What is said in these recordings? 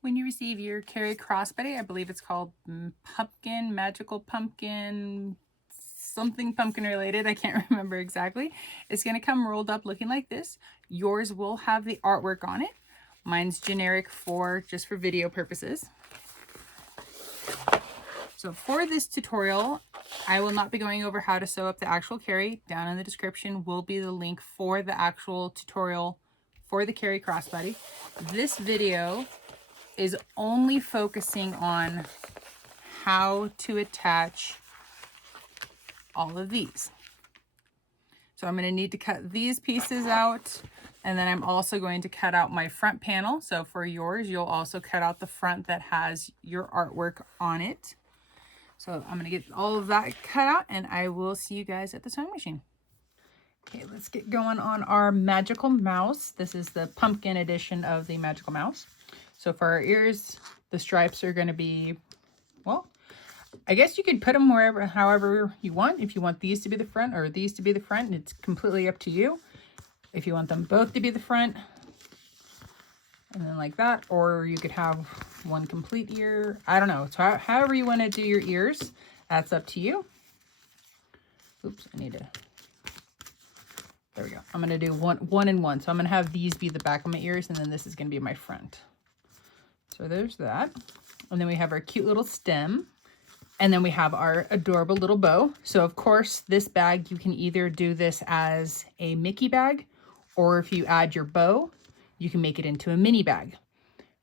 When you receive your Carry Crossbody, I believe it's called Pumpkin, Magical Pumpkin, something pumpkin related, I can't remember exactly. It's going to come rolled up looking like this. Yours will have the artwork on it. Mine's generic for just for video purposes. So for this tutorial, I will not be going over how to sew up the actual carry. Down in the description will be the link for the actual tutorial for the Carry Crossbody. This video is only focusing on how to attach all of these. So I'm going to need to cut these pieces out, and then I'm also going to cut out my front panel. So for yours, you'll also cut out the front that has your artwork on it. So I'm going to get all of that cut out, and I will see you guys at the sewing machine. Okay, let's get going on our magical mouse. This is the pumpkin edition of the magical mouse. So for our ears, the stripes are going to be, well, I guess you could put them wherever, however you want. If you want these to be the front or these to be the front, it's completely up to you. If you want them both to be the front, and then like that, or you could have one complete ear. I don't know. So however you want to do your ears, that's up to you. Oops, I need to, there we go. I'm going to do one and one. So I'm going to have these be the back of my ears, and then this is going to be my front. So there's that. And then we have our cute little stem. And then we have our adorable little bow. So of course, this bag, you can either do this as a Mickey bag, or if you add your bow, you can make it into a mini bag.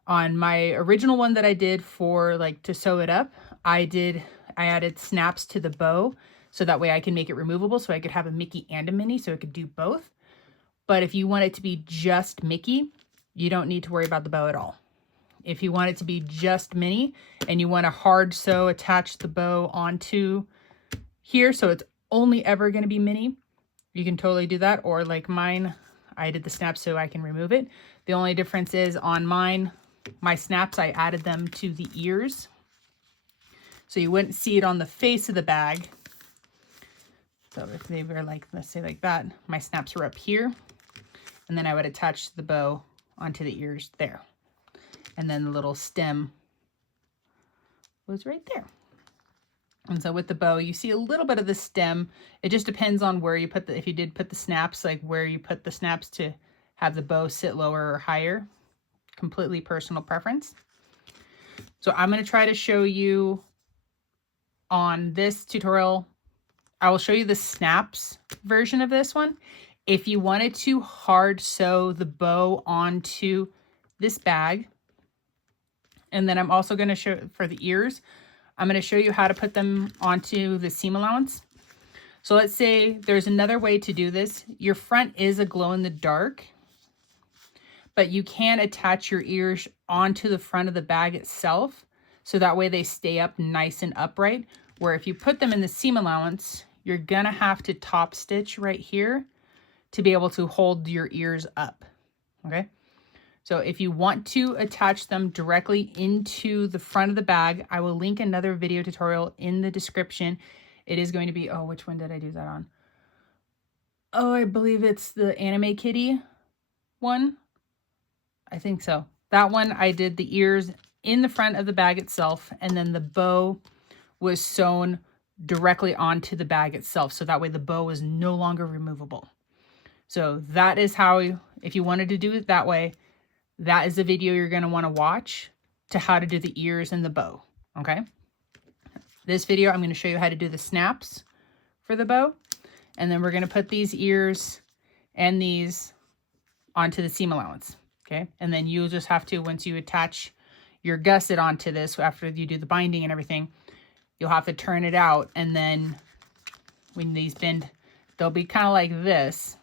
On my original one that I did for like to sew it up, I added snaps to the bow so that way I can make it removable, so I could have a Mickey and a Minnie, so it could do both. But if you want it to be just Mickey, you don't need to worry about the bow at all. If you want it to be just Minnie and you want to hard sew, attach the bow onto here so it's only ever going to be Minnie, you can totally do that. Or like mine, I did the snaps so I can remove it. The only difference is on mine, my snaps, I added them to the ears. So you wouldn't see it on the face of the bag. So if they were like, let's say like that, my snaps were up here. And then I would attach the bow onto the ears there. And then the little stem was right there. And so with the bow, you see a little bit of the stem. It just depends on where you put the, if you did put the snaps, like where you put the snaps to have the bow sit lower or higher. Completely personal preference. So I'm going to try to show you on this tutorial. I will show you the snaps version of this one. If you wanted to hard sew the bow onto this bag, and then I'm also going to show for the ears, I'm going to show you how to put them onto the seam allowance. So let's say there's another way to do this. Your front is a glow in the dark, but you can attach your ears onto the front of the bag itself. So that way they stay up nice and upright. Where if you put them in the seam allowance, you're going to have to top stitch right here to be able to hold your ears up. Okay. So if you want to attach them directly into the front of the bag, I will link another video tutorial in the description. It is going to be, oh, which one did I do that on? Oh, I believe it's the Anime Kitty one. I think so. That one, I did the ears in the front of the bag itself, and then the bow was sewn directly onto the bag itself. So that way the bow is no longer removable. So that is how, if you wanted to do it that way, that is the video you're going to want to watch to how to do the ears and the bow. Okay. This video, I'm going to show you how to do the snaps for the bow. And then we're going to put these ears and these onto the seam allowance. Okay. And then you'll just have to, once you attach your gusset onto this, after you do the binding and everything, you'll have to turn it out. And then when these bend, they'll be kind of like this.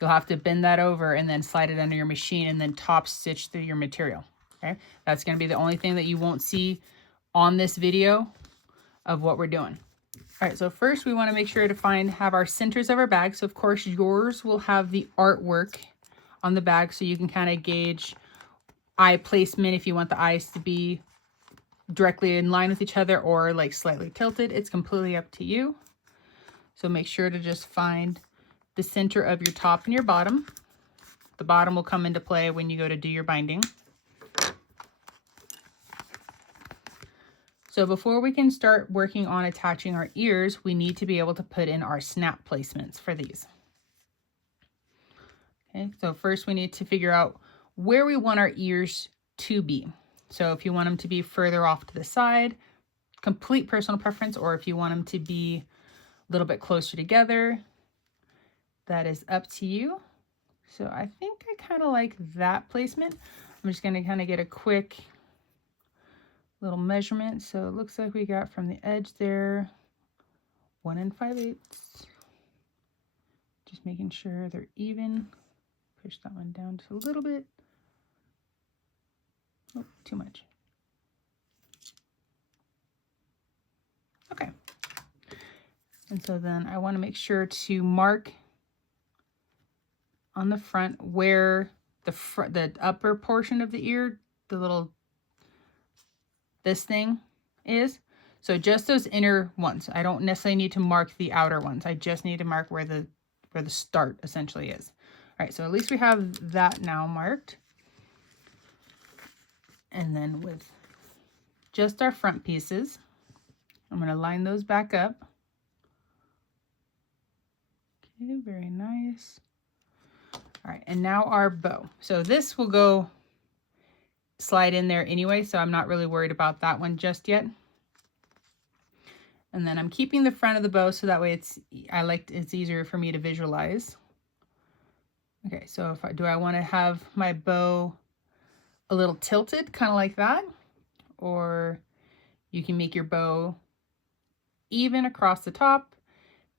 You'll have to bend that over and then slide it under your machine and then top stitch through your material. Okay, that's going to be the only thing that you won't see on this video of what we're doing. All right, so first we want to make sure to have our centers of our bag. So of course yours will have the artwork on the bag, so you can kind of gauge eye placement if you want the eyes to be directly in line with each other or like slightly tilted. It's completely up to you. So make sure to just find the center of your top and your bottom. The bottom will come into play when you go to do your binding. So before we can start working on attaching our ears, we need to be able to put in our snap placements for these. Okay, so first we need to figure out where we want our ears to be. So if you want them to be further off to the side, complete personal preference, or if you want them to be a little bit closer together, that is up to you. So I think I kind of like that placement. I'm just going to kind of get a quick little measurement. So it looks like we got from the edge there 1 5/8. Just making sure they're even. Push that one down just a little bit. Oh, too much. Okay. And so then I want to make sure to mark on the front where the upper portion of the ear, the little, this thing is. So just those inner ones. I don't necessarily need to mark the outer ones. I just need to mark where the start essentially is. All right, so at least we have that now marked. And then with just our front pieces, I'm going to line those back up. Okay, very nice. All right, and now our bow. So this will go slide in there anyway, so I'm not really worried about that one just yet. And then I'm keeping the front of the bow so that way it's easier for me to visualize. Okay, so do I want to have my bow a little tilted, kind of like that? Or you can make your bow even across the top,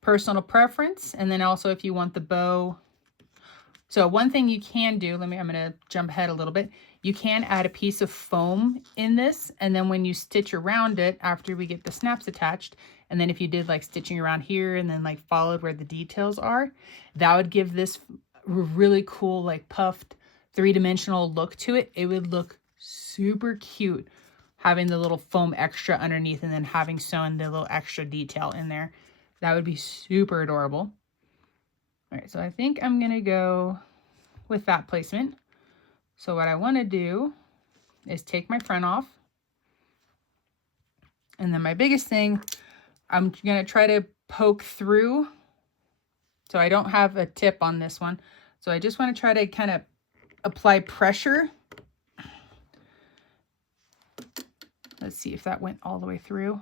personal preference. And then also if you want the bow, so one thing you can do, I'm going to jump ahead a little bit. You can add a piece of foam in this, and then when you stitch around it after we get the snaps attached, and then if you did like stitching around here and then like followed where the details are, that would give this really cool like puffed 3-dimensional look to it. It would look super cute having the little foam extra underneath and then having sewn the little extra detail in there. That would be super adorable. All right, so I think I'm gonna go with that placement. So what I want to do is take my front off. And then my biggest thing, I'm gonna try to poke through. So I don't have a tip on this one. So I just want to try to kind of apply pressure. Let's see if that went all the way through.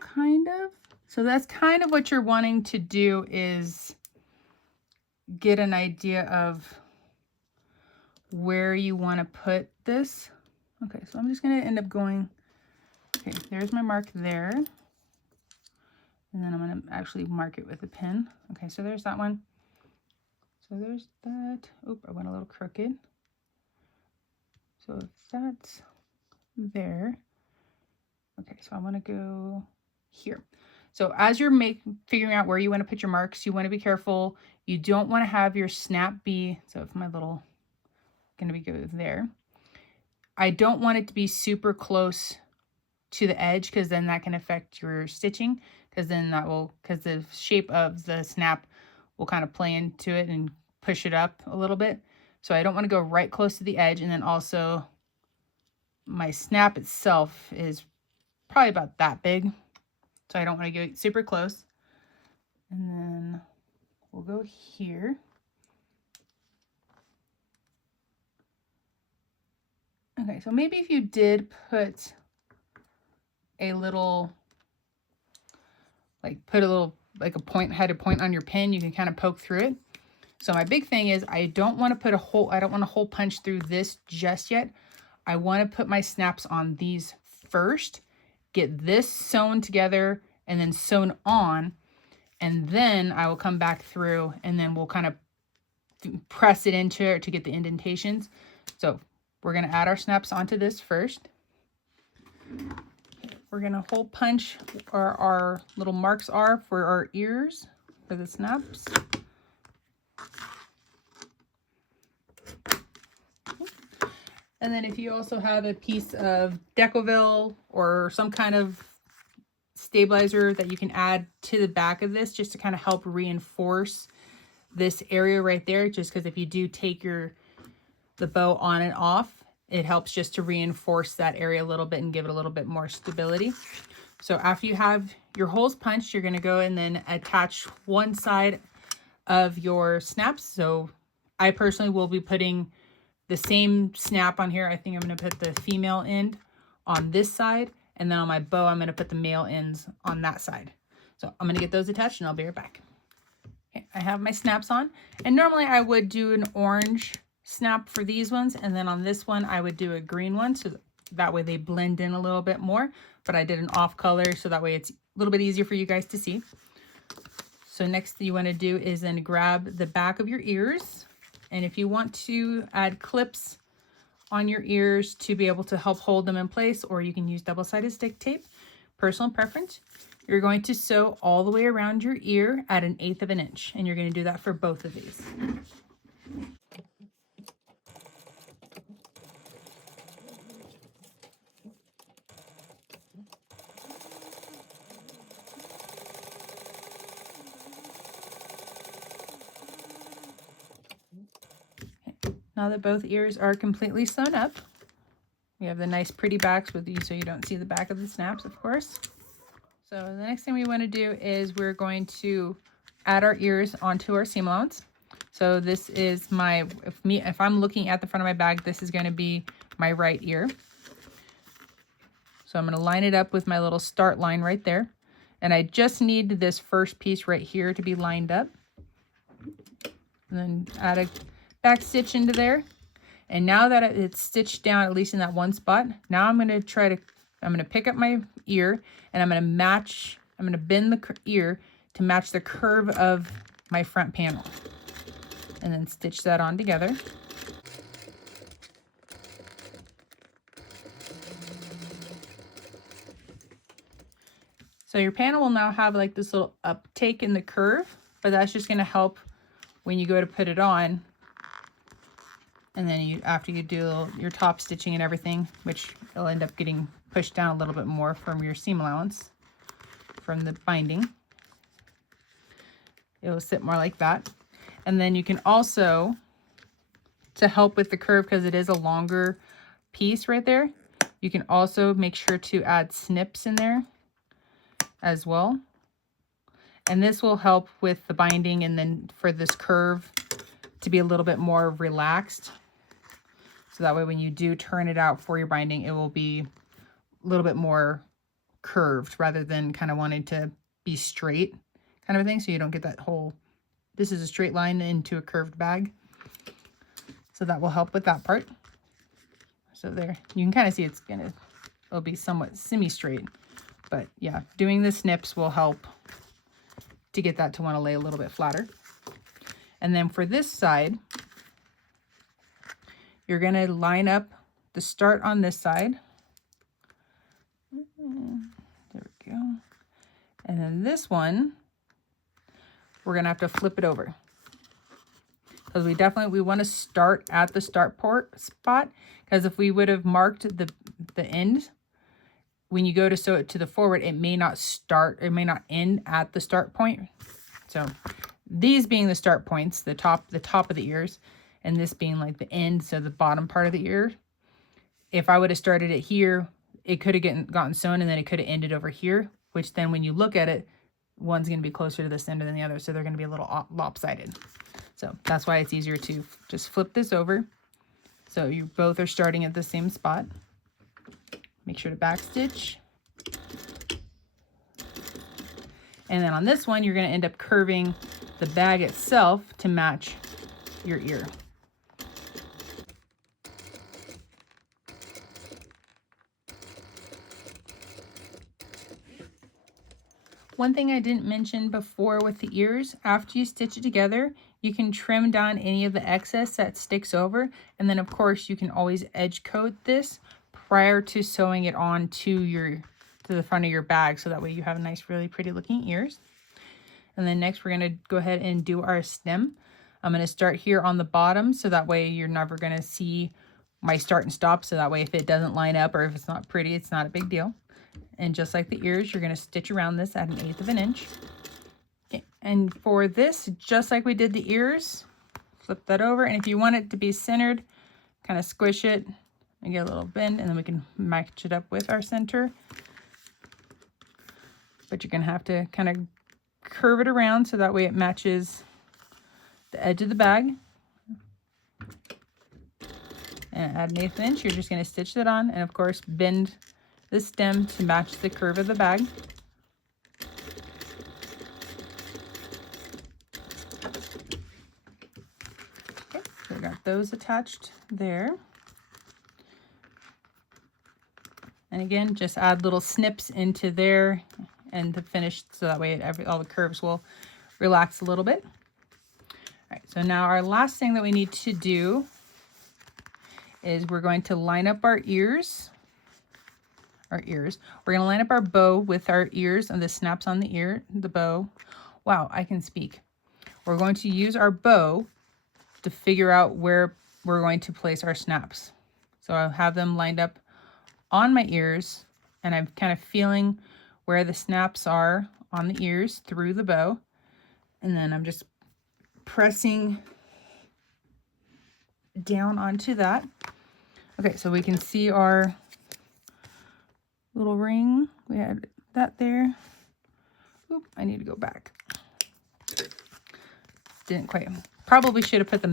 Kind of. So that's kind of what you're wanting to do, is get an idea of where you want to put this. Okay, so I'm just going to end up going, okay, there's my mark there. And then I'm going to actually mark it with a pin. Okay, so there's that one. So there's that. Oop, I went a little crooked. So if that's there. Okay, so I want to go here. So as you're figuring out where you want to put your marks, you want to be careful. You don't want to have your snap be, so if my little, going to go there. I don't want it to be super close to the edge, because then that can affect your stitching, because then that will, because the shape of the snap will kind of play into it and push it up a little bit. So I don't want to go right close to the edge. And then also my snap itself is probably about that big. So I don't want to go super close. And then we'll go here. Okay, so maybe if you did put a little, like like a point, had a point on your pin, you can kind of poke through it. So my big thing is I don't want to put a hole, I don't want a hole punch through this just yet. I want to put my snaps on these first, get this sewn together and then sewn on, and then I will come back through and then we'll kind of press it into it to get the indentations. So we're going to add our snaps onto this first. We're going to hole punch where our little marks are for our ears for the snaps. And then if you also have a piece of Decoville or some kind of stabilizer that you can add to the back of this, just to kind of help reinforce this area right there, just because if you do take the bow on and off, it helps just to reinforce that area a little bit and give it a little bit more stability. So after you have your holes punched, you're going to go and then attach one side of your snaps. So I personally will be putting the same snap on here. I think I'm going to put the female end on this side, and then on my bow I'm going to put the male ends on that side. So I'm going to get those attached and I'll be right back. Okay, I have my snaps on, and normally I would do an orange snap for these ones, and then on this one I would do a green one, so that way they blend in a little bit more, but I did an off color so that way it's a little bit easier for you guys to see. So next thing you want to do is then grab the back of your ears, and if you want to add clips on your ears to be able to help hold them in place, or you can use double-sided stick tape, personal preference. You're going to sew all the way around your ear at 1/8 of an inch, and you're going to do that for both of these. Now that both ears are completely sewn up, we have the nice pretty backs with these so you don't see the back of the snaps, of course. So the next thing we want to do is we're going to add our ears onto our seam allowance. So this is my, if I'm looking at the front of my bag, this is going to be my right ear. So I'm going to line it up with my little start line right there. And I just need this first piece right here to be lined up. And then add a back stitch into there. And now that it's stitched down, at least in that one spot, now I'm going to pick up my ear and I'm going to bend the ear to match the curve of my front panel. And then stitch that on together. So your panel will now have like this little uptake in the curve, but that's just going to help when you go to put it on. And then after you do your top stitching and everything, which it'll end up getting pushed down a little bit more from your seam allowance, from the binding. It will sit more like that. And then you can also, to help with the curve, because it is a longer piece right there, you can also make sure to add snips in there as well. And this will help with the binding, and then for this curve to be a little bit more relaxed. So that way when you do turn it out for your binding, it will be a little bit more curved rather than kind of wanting to be straight kind of a thing. So you don't get that whole, this is a straight line into a curved bag. So that will help with that part. So there, you can kind of see it'll be somewhat semi-straight. But yeah, doing the snips will help to get that to want to lay a little bit flatter. And then for this side, you're going to line up the start on this side. There we go. And then this one, we're going to have to flip it over. Because we want to start at the start spot. Because if we would have marked the end, when you go to sew it to the forward, it may not end at the start point. So these being the start points, the top of the ears, and this being like the end, so the bottom part of the ear. If I would have started it here, it could have gotten sewn, and then it could have ended over here, which then when you look at it, one's going to be closer to this end than the other, so they're going to be a little lopsided. So that's why it's easier to just flip this over. So you both are starting at the same spot. Make sure to backstitch. And then on this one, you're going to end up curving the bag itself to match your ear. One thing I didn't mention before with the ears, after you stitch it together, you can trim down any of the excess that sticks over. And then of course you can always edge coat this prior to sewing it on to the front of your bag. So that way you have nice, really pretty looking ears. And then next we're going to go ahead and do our stem. I'm going to start here on the bottom. So that way you're never going to see my start and stop. So that way if it doesn't line up or if it's not pretty, it's not a big deal. And just like the ears, you're going to stitch around this at 1/8 of an inch. Okay. And for this, just like we did the ears, flip that over. And if you want it to be centered, kind of squish it and get a little bend, and then we can match it up with our center. But you're going to have to kind of curve it around so that way it matches the edge of the bag. And at 1/8 inch, you're just going to stitch that on, and of course bend the stem to match the curve of the bag. Okay, so we got those attached there. And again, just add little snips into there and to finish, so that way all the curves will relax a little bit. All right, so now our last thing that we need to do is we're going to line up our ears. We're going to line up our bow with our ears and the snaps on the bow. Wow, I can speak. We're going to use our bow to figure out where we're going to place our snaps. So I'll have them lined up on my ears, and I'm kind of feeling where the snaps are on the ears through the bow. And then I'm just pressing down onto that. Okay, so we can see our little ring. We had that there. Oop, I need to go back. Didn't quite. Probably should have put the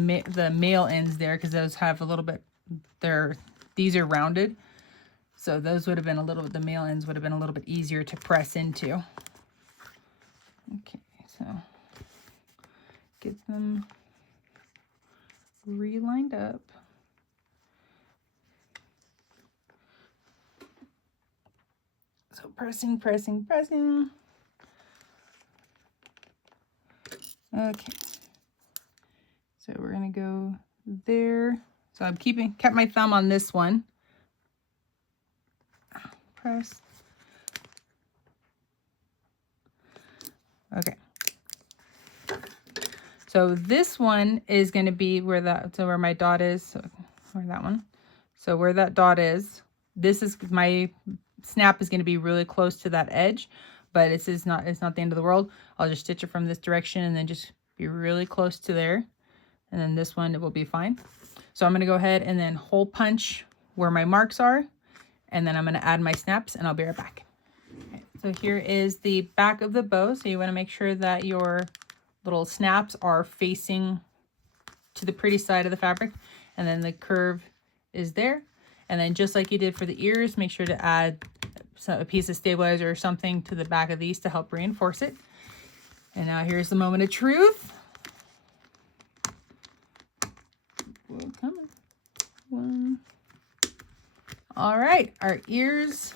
male ends there, because those have a little bit, these are rounded. So those would have been the male ends would have been a little bit easier to press into. Okay, so get them re-lined up. So pressing. Okay. So we're gonna go there. So I've kept my thumb on this one. Press. Okay. So this one is going to be where my dot is. So where that one. So where that dot is, this is my snap is going to be really close to that edge, but it's not the end of the world. I'll just stitch it from this direction and then just be really close to there. And then this one, it will be fine. So I'm going to go ahead and then hole punch where my marks are. And then I'm going to add my snaps, and I'll be right back. Okay, so here is the back of the bow. So you want to make sure that your little snaps are facing to the pretty side of the fabric. And then the curve is there. And then just like you did for the ears, make sure to add a piece of stabilizer or something to the back of these to help reinforce it. And now here's the moment of truth. Whoa, come on. One. All right, our ears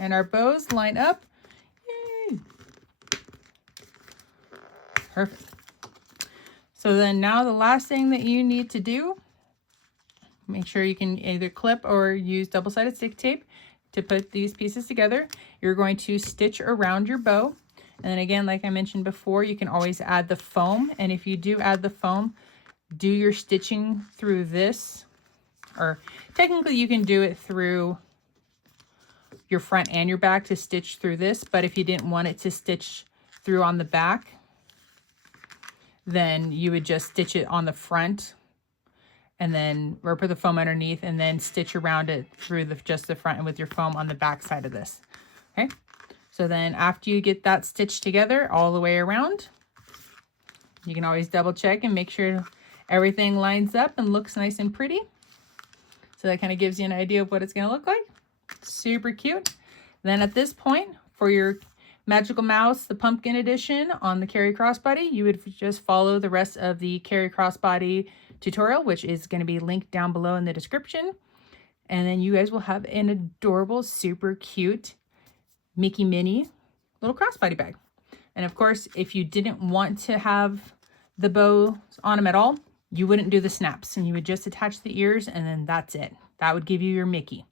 and our bows line up. Yay! Perfect. So then now the last thing that you need to do, make sure you can either clip or use double-sided stick tape to put these pieces together. You're going to stitch around your bow. And then again, like I mentioned before, you can always add the foam. And if you do add the foam, do your stitching through this. Or technically you can do it through your front and your back to stitch through this, but if you didn't want it to stitch through on the back, then you would just stitch it on the front and then put the foam underneath and then stitch around it through just the front and with your foam on the back side of this. Okay, so then after you get that stitched together all the way around, you can always double check and make sure everything lines up and looks nice and pretty. So that kind of gives you an idea of what it's going to look like. Super cute. Then at this point, for your Magical Mouse, the Pumpkin Edition on the Carry Crossbody, you would just follow the rest of the Carry Crossbody tutorial, which is going to be linked down below in the description. And then you guys will have an adorable, super cute Mickey Minnie little crossbody bag. And of course, if you didn't want to have the bows on them at all, you wouldn't do the snaps and you would just attach the ears and then that's it. That would give you your Mickey.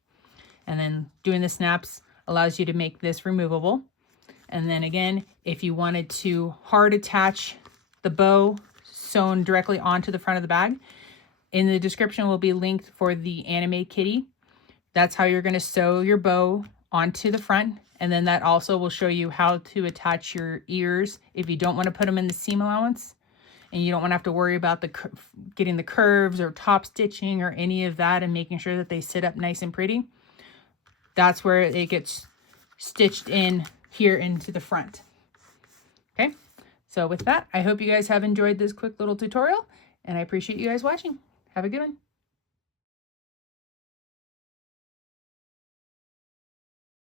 And then doing the snaps allows you to make this removable. And then again, if you wanted to hard attach the bow sewn directly onto the front of the bag, in the description will be linked for the anime kitty. That's how you're going to sew your bow onto the front. And then that also will show you how to attach your ears if you don't want to put them in the seam allowance. and you don't want to have to worry about getting the curves or top stitching or any of that and making sure that they sit up nice and pretty, that's where it gets stitched in here into the front. Okay, so with that, I hope you guys have enjoyed this quick little tutorial, and I appreciate you guys watching. Have a good one.